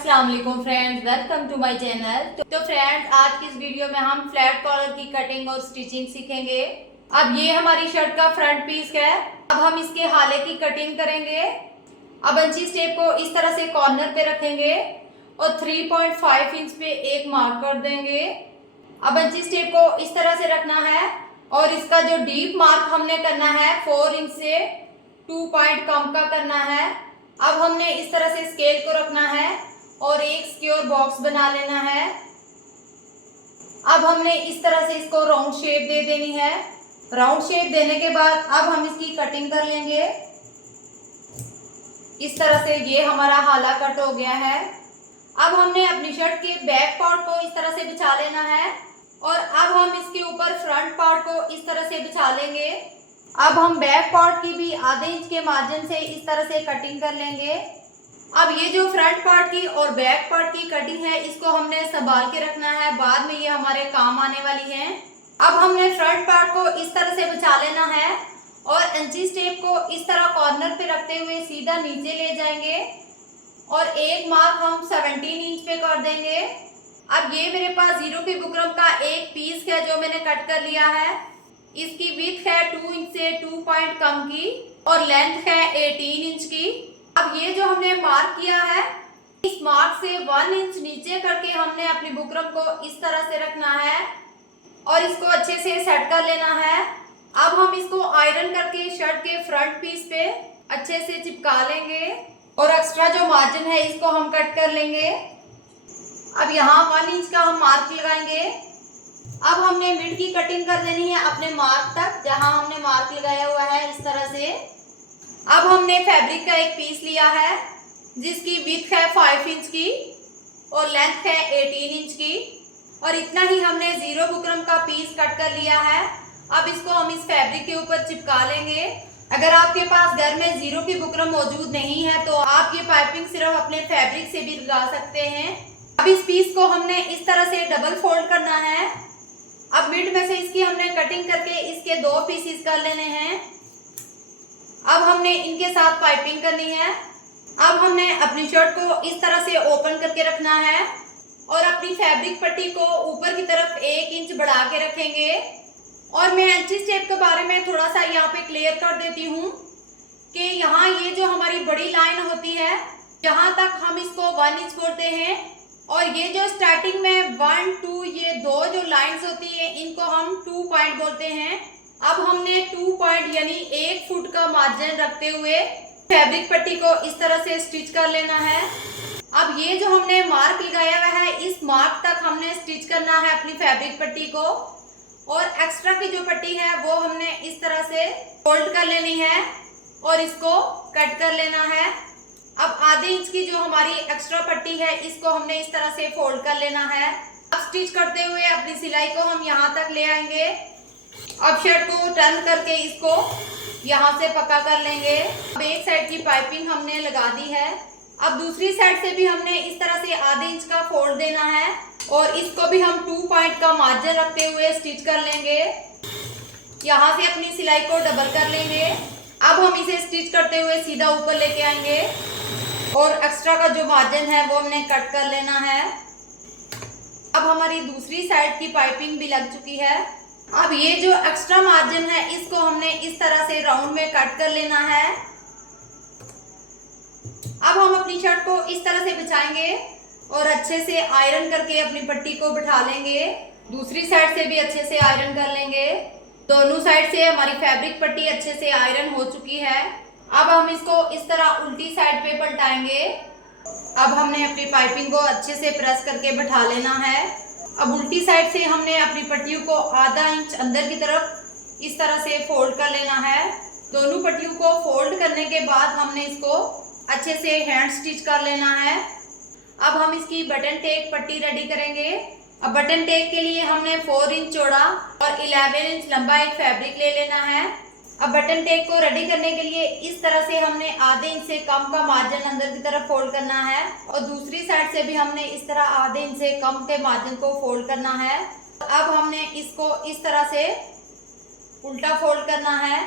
अस्सलाम वालेकुम friends, welcome to my channel. तो फ्रेंड्स, आज की इस वीडियो में हम फ्लैट कॉलर की कटिंग और स्टिचिंग सीखेंगे। अब ये हमारी शर्ट का फ्रंट पीस है। अब हम इसके हाले की कटिंग करेंगे। अब अंची स्टेप को इस तरह से कॉर्नर पे रखेंगे और 3.5 इंच पे एक मार्क कर देंगे। अब अंची स्टेप को इस तरह से रखना है और इसका जो डीप मार्क हमने करना है 4 इंच से 2 पॉइंट कम का करना है। अब हमने इस तरह से स्केल को रखना है और एक स्क्वायर बॉक्स बना लेना है। अब हमने इस तरह से इसको राउंड शेप दे देनी है। राउंड शेप देने के बाद अब हम इसकी कटिंग कर लेंगे। इस तरह से ये हमारा हाला कट हो गया है। अब हमने अपनी शर्ट के बैक पार्ट को इस तरह से बिछा लेना है और अब हम इसके ऊपर फ्रंट पार्ट को इस तरह से बिछा लेंगे। अब हम बैक पार्ट की भी आधे इंच के मार्जिन से इस तरह से कटिंग कर लेंगे। अब ये जो फ्रंट पार्ट की और बैक पार्ट की कटिंग है, इसको हमने संभाल के रखना है, बाद में ये हमारे काम आने वाली है। अब हमने फ्रंट पार्ट को इस तरह से बिछा लेना है और अंची स्टेप को इस तरह कॉर्नर पे रखते हुए सीधा नीचे ले जाएंगे और एक मार्क हम 17 इंच पे कर देंगे। अब ये मेरे पास 0 की बुकरम का एक पीस है जो मैंने कट कर लिया है। इसकी विड्थ है 2 इंच से 2 पॉइंट कम की और लेंथ है 18 इंच की। अब ये जो हमने मार्क किया है, इस मार्क से 1 इंच नीचे करके हमने अपनी बुकरम को इस तरह से रखना है और इसको अच्छे से सेट कर लेना है। अब हम इसको आयरन करके शर्ट के फ्रंट पीस पे अच्छे से चिपका लेंगे और एक्स्ट्रा जो मार्जिन है इसको हम कट कर लेंगे। अब यहाँ 1 इंच का हम मार्क लगाएंगे। अब हमने मिड की कटिंग कर देनी है अपने मार्क तक, जहां हमने मार्क लगाया हुआ है इस तरह से। अब हमने फैब्रिक का एक पीस लिया है जिसकी विड्थ है 5 इंच की और लेंथ है 18 इंच की और इतना ही हमने 0 बुकरम का पीस कट कर लिया है। अब इसको हम इस फैब्रिक के ऊपर चिपका लेंगे। अगर आपके पास घर में 0 की बुकरम मौजूद नहीं है तो आप ये पाइपिंग सिर्फ अपने फैब्रिक से भी लगा सकते हैं। अब इस पीस को हमने इस तरह से डबल फोल्ड करना है। अब मिड में से इसकी हमने कटिंग करके इसके 2 पीसेस कर लेने हैं। अब हमने इनके साथ पाइपिंग करनी है। अब हमने अपनी शर्ट को इस तरह से ओपन करके रखना है और अपनी फैब्रिक पट्टी को ऊपर की तरफ 1 इंच बढ़ा के रखेंगे। और मैं अंची स्टेप के बारे में थोड़ा सा यहाँ पे क्लियर कर देती हूँ कि यहाँ ये जो हमारी बड़ी लाइन होती है, यहाँ तक हम इसको 1 इंच बोलते हैं और ये जो स्टार्टिंग में 1, 2 ये 2 जो लाइंस होती है इनको हम 2 पॉइंट बोलते हैं। अब हमने 2 पॉइंट यानी 1 फुट का मार्जिन रखते हुए फैब्रिक पट्टी को इस तरह से स्टिच कर लेना है। अब ये जो हमने मार्क लगाया हुआ है, इस मार्क तक हमने स्टिच करना है अपनी फैब्रिक पट्टी को और एक्स्ट्रा की जो पट्टी है वो हमने इस तरह से फोल्ड कर लेनी है और इसको कट कर लेना है। अब आधे इंच की जो हमारी एक्स्ट्रा पट्टी है इसको हमने इस तरह से फोल्ड कर लेना है। अब स्टिच करते हुए अपनी सिलाई को हम यहाँ तक ले आएंगे। अब शर्ट को टर्न करके इसको यहाँ से पक्का कर लेंगे। अब एक साइड की पाइपिंग हमने लगा दी है। अब दूसरी साइड से भी हमने इस तरह से आधे इंच का फोल्ड देना है और इसको भी हम 2 पॉइंट का मार्जिन रखते हुए स्टिच कर लेंगे। यहाँ से अपनी सिलाई को डबल कर लेंगे। अब हम इसे स्टिच करते हुए सीधा ऊपर लेके आएंगे और एक्स्ट्रा का जो मार्जिन है वो हमने कट कर लेना है। अब हमारी दूसरी साइड की पाइपिंग भी लग चुकी है। अब ये जो एक्स्ट्रा मार्जिन है इसको हमने इस तरह से राउंड में कट कर लेना है। अब हम अपनी शर्ट को इस तरह से बिछाएंगे और अच्छे से आयरन करके अपनी पट्टी को बिठा लेंगे। दूसरी साइड से भी अच्छे से आयरन कर लेंगे। दोनों साइड से हमारी फैब्रिक पट्टी अच्छे से आयरन हो चुकी है। अब हम इसको इस तरह उल्टी साइड पे पलटाएंगे। अब हमने अपनी पाइपिंग को अच्छे से प्रेस करके बिठा लेना है। अब उल्टी साइड से हमने अपनी पट्टियों को आधा इंच अंदर की तरफ इस तरह से फोल्ड कर लेना है। दोनों पट्टियों को फोल्ड करने के बाद हमने इसको अच्छे से हैंड स्टिच कर लेना है। अब हम इसकी बटन टेक पट्टी रेडी करेंगे। अब बटन टेक के लिए हमने 4 इंच चौड़ा और 11 इंच लंबा एक फैब्रिक ले लेना है। अब बटन टेक को रेडी करने के लिए इस तरह से हमने आधे इंच से कम का मार्जिन अंदर की तरफ फोल्ड करना है और दूसरी साइड से भी हमने इस तरह आधे इंच से कम के मार्जिन को फोल्ड करना है। अब हमने इसको इस तरह से उल्टा फोल्ड करना है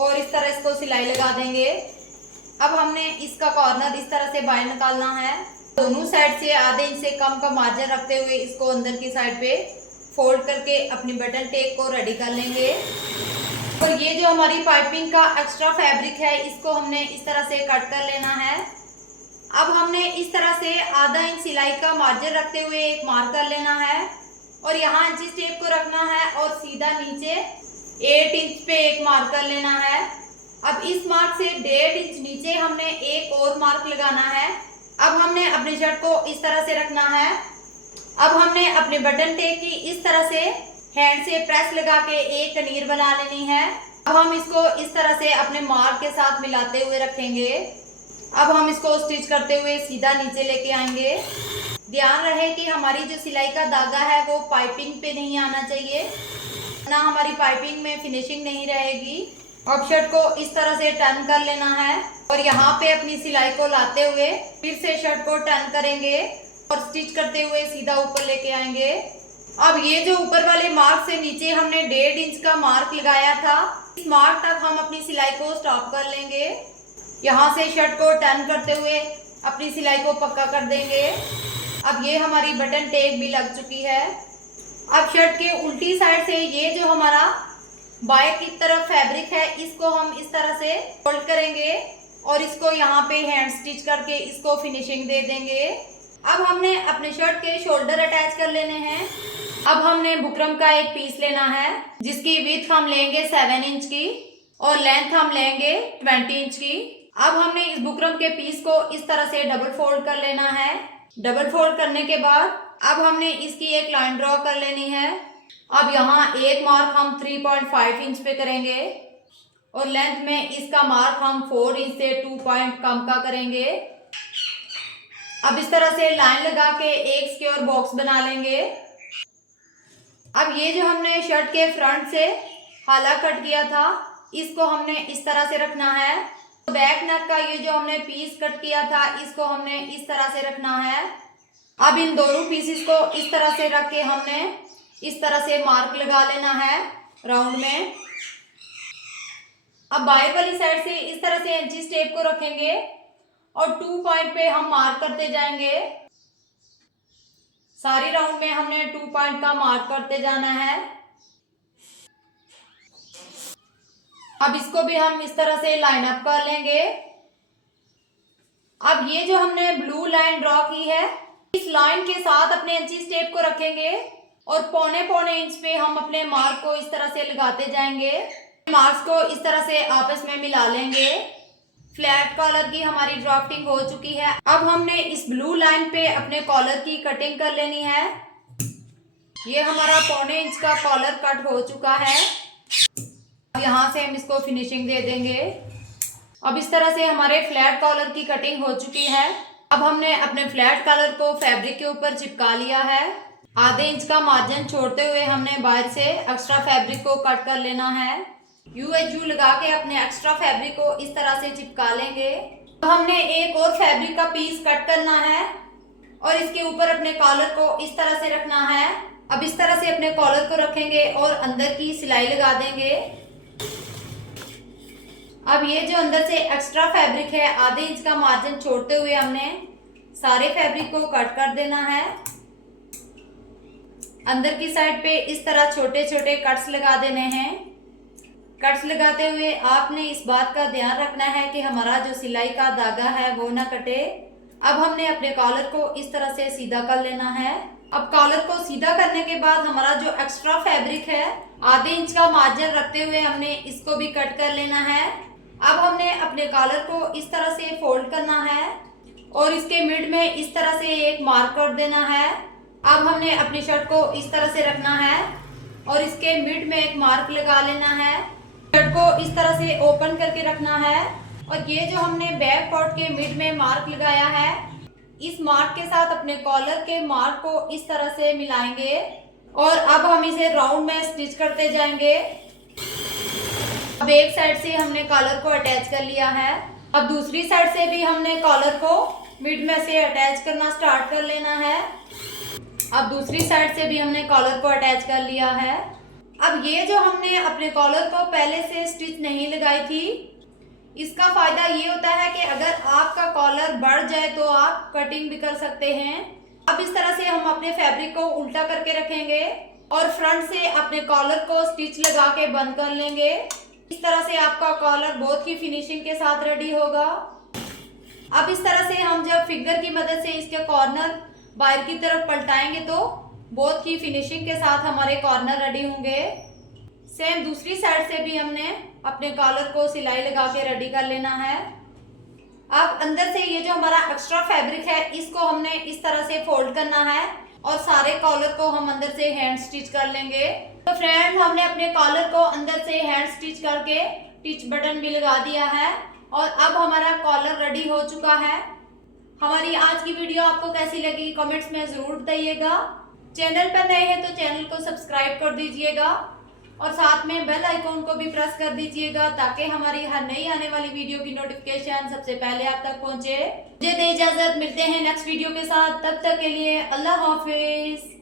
और इस तरह इसको सिलाई लगा देंगे। अब हमने इसका कॉर्नर इस तरह से बाहर निकालना है दोनों साइड से आधे इंच से कम का मार्जिन रखते हुए इसको अंदर की साइड पे फोल्ड करके अपनी बटन टेक को रेडी कर लेंगे। और ये जो हमारी पाइपिंग का एक्स्ट्रा फैब्रिक है इसको हमने इस तरह से कट कर लेना है। अब हमने इस तरह से आधा इंच सिलाई का मार्जिन रखते हुए एक मार्क कर लेना है और यहाँ इंची टेप को रखना है और सीधा नीचे 8 इंच पे एक मार्क कर लेना है। अब इस मार्क से 1.5 इंच नीचे हमने एक और मार्क लगाना है। अब हमने अपनी शर्ट को इस तरह से रखना है। अब हमने अपने बटन टेक की इस तरह से हैंड से प्रेस लगा के एक कनीर बना लेनी है। अब हम इसको इस तरह से अपने मार्क के साथ मिलाते हुए रखेंगे। अब हम इसको स्टिच करते हुए सीधा नीचे लेके आएंगे। ध्यान रहे कि हमारी जो सिलाई का धागा है वो पाइपिंग पे नहीं आना चाहिए, ना हमारी पाइपिंग में फिनिशिंग नहीं रहेगी। अब शर्ट को इस तरह से टर्न कर लेना है और यहाँ पे अपनी सिलाई को लाते हुए फिर से शर्ट को टर्न करेंगे और स्टिच करते हुए सीधा ऊपर लेके आएंगे। अब ये जो ऊपर वाले मार्क से नीचे हमने 1.5 इंच का मार्क लगाया था, इस मार्क तक हम अपनी सिलाई को स्टॉप कर लेंगे। यहाँ से शर्ट को टर्न करते हुए अपनी सिलाई को पक्का कर देंगे। अब ये हमारी बटन टेप भी लग चुकी है। अब शर्ट के उल्टी साइड से ये जो हमारा बाएं की तरफ फैब्रिक है इसको हम इस तरह से फोल्ड करेंगे और इसको यहाँ पे हैंड स्टिच करके इसको फिनिशिंग दे देंगे। अब हमने अपने शर्ट के शोल्डर अटैच कर लेने हैं। अब हमने बुकरम का एक पीस लेना है जिसकी विड्थ हम लेंगे 7 इंच की और लेंथ हम लेंगे 20 इंच की। अब हमने इस बुकरम के पीस को इस तरह से डबल फोल्ड कर लेना है। डबल फोल्ड करने के बाद अब हमने इसकी एक लाइन ड्रॉ कर लेनी है। अब यहाँ एक मार्क हम 3.5 इंच पे करेंगे और लेंथ में इसका मार्क हम 4 इंच से 2 पॉइंट कम का करेंगे। अब इस तरह से लाइन लगा के एक स्क्वायर बॉक्स बना लेंगे। अब ये जो हमने शर्ट के फ्रंट से हाला कट किया था इसको हमने इस तरह से रखना है। बैक नेक का ये जो हमने पीस कट किया था इसको हमने इस तरह से रखना है। अब इन दोनों पीसेस को इस तरह से रख के हमने इस तरह से मार्क लगा लेना है राउंड में। अब बाएं वाली साइड से इस तरह से इंची टेप को रखेंगे और 2 पॉइंट पे हम मार्क करते जाएंगे। सारी राउंड में हमने 2 पॉइंट का मार्क करते जाना है। अब इसको भी हम इस तरह से लाइन अप कर लेंगे। अब ये जो हमने ब्लू लाइन ड्रॉ की है इस लाइन के साथ अपने इंची टेप को रखेंगे और पौने इंच पे हम अपने मार्क को इस तरह से लगाते जाएंगे। मार्क्स को इस तरह से आपस में मिला लेंगे। फ्लैट कॉलर की हमारी ड्राफ्टिंग हो चुकी है। अब हमने इस ब्लू लाइन पे अपने कॉलर की कटिंग कर लेनी है। ये हमारा पौने इंच का कॉलर कट हो चुका है। अब यहाँ से हम इसको फिनिशिंग दे देंगे। अब इस तरह से हमारे फ्लैट कॉलर की कटिंग हो चुकी है। अब हमने अपने फ्लैट कॉलर को फैब्रिक के ऊपर चिपका लिया है। आधे इंच का मार्जिन छोड़ते हुए हमने बाहर से एक्स्ट्रा फैब्रिक को कट कर लेना है। यू लगा के अपने एक्स्ट्रा फैब्रिक को इस तरह से चिपका लेंगे। अब हमने एक और फैब्रिक का पीस कट करना है और इसके ऊपर अपने कॉलर को इस तरह से रखना है। अब इस तरह से अपने कॉलर को रखेंगे और अंदर की सिलाई लगा देंगे। अब ये जो अंदर से एक्स्ट्रा फैब्रिक है आधे इंच का मार्जिन छोड़ते हुए हमने सारे फैब्रिक को कट कर देना है। अंदर की साइड पे इस तरह छोटे छोटे कट्स लगा देने हैं। कट्स लगाते हुए आपने इस बात का ध्यान रखना है कि हमारा जो सिलाई का धागा है वो ना कटे। अब हमने अपने कॉलर को इस तरह से सीधा कर लेना है। अब कॉलर को सीधा करने के बाद हमारा जो एक्स्ट्रा फैब्रिक है आधे इंच का मार्जिन रखते हुए हमने इसको भी कट कर लेना है। अब हमने अपने कॉलर को इस तरह से फोल्ड करना है और इसके मिड में इस तरह से एक मार्क कर देना है। अब हमने अपनी शर्ट को इस तरह से रखना है और इसके मिड में एक मार्क लगा लेना है। शर्ट को इस तरह से ओपन करके रखना है और ये जो हमने बैक पार्ट के मिड में मार्क लगाया है इस मार्क के साथ अपने कॉलर के मार्क को इस तरह से मिलाएंगे और अब हम इसे राउंड में स्टिच करते जाएंगे। अब एक साइड से हमने कॉलर को अटैच कर लिया है। अब दूसरी साइड से भी हमने कॉलर को मिड में से अटैच करना स्टार्ट कर लेना है। अब दूसरी साइड से भी हमने कॉलर को अटैच कर लिया है। अब ये जो हमने अपने कॉलर को पहले से स्टिच नहीं लगाई थी इसका फायदा ये होता है कि अगर आपका कॉलर बढ़ जाए तो आप कटिंग भी कर सकते हैं। अब इस तरह से हम अपने फैब्रिक को उल्टा करके रखेंगे और फ्रंट से अपने कॉलर को स्टिच लगा के बंद कर लेंगे। इस तरह से आपका कॉलर बहुत ही फिनिशिंग के साथ रेडी होगा। अब इस तरह से हम जब फिंगर की मदद से इसके कॉर्नर बाहर की तरफ पलटाएंगे तो बहुत ही फिनिशिंग के साथ हमारे कॉर्नर रेडी होंगे। सेम दूसरी साइड से भी हमने अपने कॉलर को सिलाई लगा के रेडी कर लेना है। अब अंदर से ये जो हमारा एक्स्ट्रा फैब्रिक है इसको हमने इस तरह से फोल्ड करना है और सारे कॉलर को हम अंदर से हैंड स्टिच कर लेंगे। तो फ्रेंड्स, हमने अपने कॉलर को अंदर से हैंड स्टिच करके टिच बटन भी लगा दिया है और अब हमारा कॉलर रेडी हो चुका है। हमारी आज की वीडियो आपको कैसी लगी कमेंट्स में जरूर बताइएगा। चैनल पर नए हैं तो चैनल को सब्सक्राइब कर दीजिएगा और साथ में बेल आइकॉन को भी प्रेस कर दीजिएगा ताकि हमारी हर नई आने वाली वीडियो की नोटिफिकेशन सबसे पहले आप तक पहुंचे। मुझे दे इजाजत, मिलते हैं नेक्स्ट वीडियो के साथ। तब तक के लिए अल्लाह हाफिज।